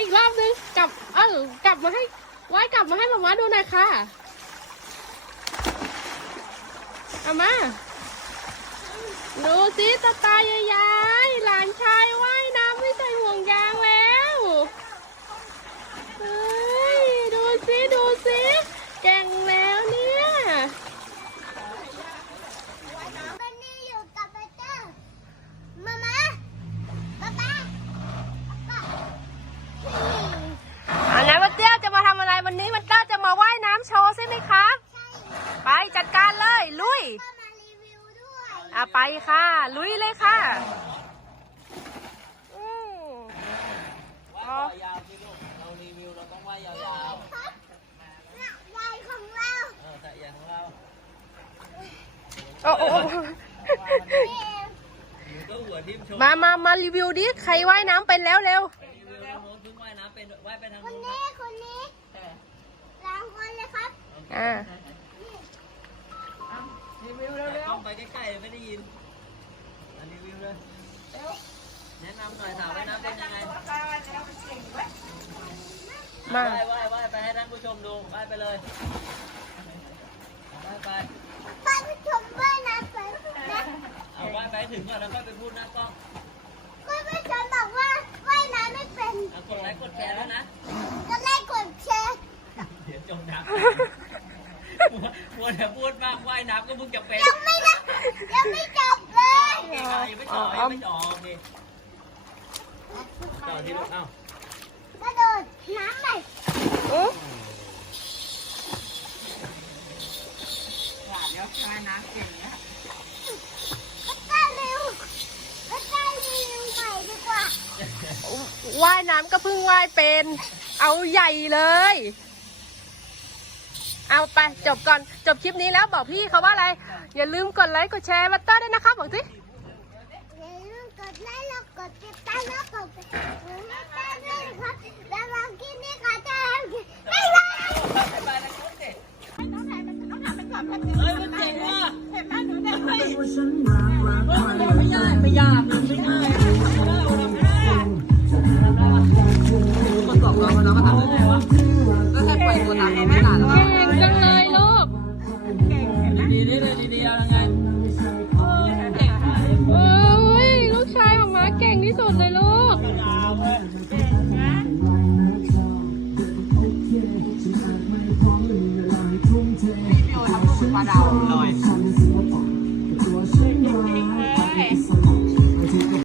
อีกรอบนึงกลับ เออกลับมาให้ไว้กลับมาให้มาม่าดูหน่อยค่ะเอามาดูสิตาตายายหลานชายว่ายน้ำไม่ใส่ห่วงยางแล้วเฮ้ยดูสิดูสิเก่งแล้วเนี่ย วันนี้อยู่กับไปเตอร์มามาป๊าป๊าป๊า อันนั้นวันเตี้ยจะมาทำอะไรวันนี้มันเต้าจะมาว่ายน้ำโชว์ใช่ไหมคะ ไปจัดการเลย ลุย ก็มารีวิวด้วย อะไป ค่ะ ลุยเลยค่ะอืมว่ายยาวๆสิลูกเรารีวิวเราต้องว่ายยาวครับหน้ายายของเราๆเออแต่อย่างของเราโอ้โอ้โอ้เองหนูก็หัวทิ่มชมมามามารีวิวดิใครว่ายน้ำเป็นแล้วเร็วรีวิวทางโน้นเพิ่งว่ายน้ำเป็นว่ายไปทางคนโน้นนี้คนนี้รางคนเลยครับ อ่า ใกล้ๆเลยไม่ได้ยินอะรีวิวเลยแนะนำหน่อยถามว่ายน้ำเป็นยังไงมาว่ายว่ายว่ายไปให้ท่านผู้ชมดูว่ายไปเลยว่ายไป ท่านผู้ชมว่ายน้ำไปนะเอาว่ายไปให้ถึงก่อนแล้วค่อยไปพูดหน้ากล้องคุณผู้ชมบอกว่าว่ายน้ำไม่เป็นเอากดไลค์กดแชร์แล้วนะ ก็ไล่กดแชร์เดี๋ยวจมน้ำมัวมัวแต่พูดมากว่ายน้ำก็เพิ่งจะเป็น ยังไม่ได้ ยังไม่จบเลยโอเคค่ะยังไม่จ่อยังไม่จ่อโอเคจ่อที่ลูกเอ้ากระโดดน้ำไปอุ๊ยก็เร็วก็ได้รีวิวใหม่ดีกว่าว่ายน้ำก็เพิ่งว่ายเป็น เอาใหญ่เลย เอาไปจบก่อนจบคลิปนี้แล้วบอกพี่เขาว่าอะไร อย่าลืมกดไลค์กดแชร์บัตเตอร์ด้วยนะคะบอกสิอย่าลืมกดไลค์แล้วกดติดตามแล้วกดกระดิ่งให้ด้วยครับแล้วลองกินนี่ค่ะจะบ๊ายบายไปนะคุณเด็กเฮ้ยมันเจ๋งว่ะเห็นไหมหนูได้เฮ้ยไม่ยากไม่ยากไม่ง่ายเราทำได้ทำได้ปะคนสอบเราเราก็ทำได้ไงวะ สุดเลยลูกพี่บิวทำมือปลาดาวลอย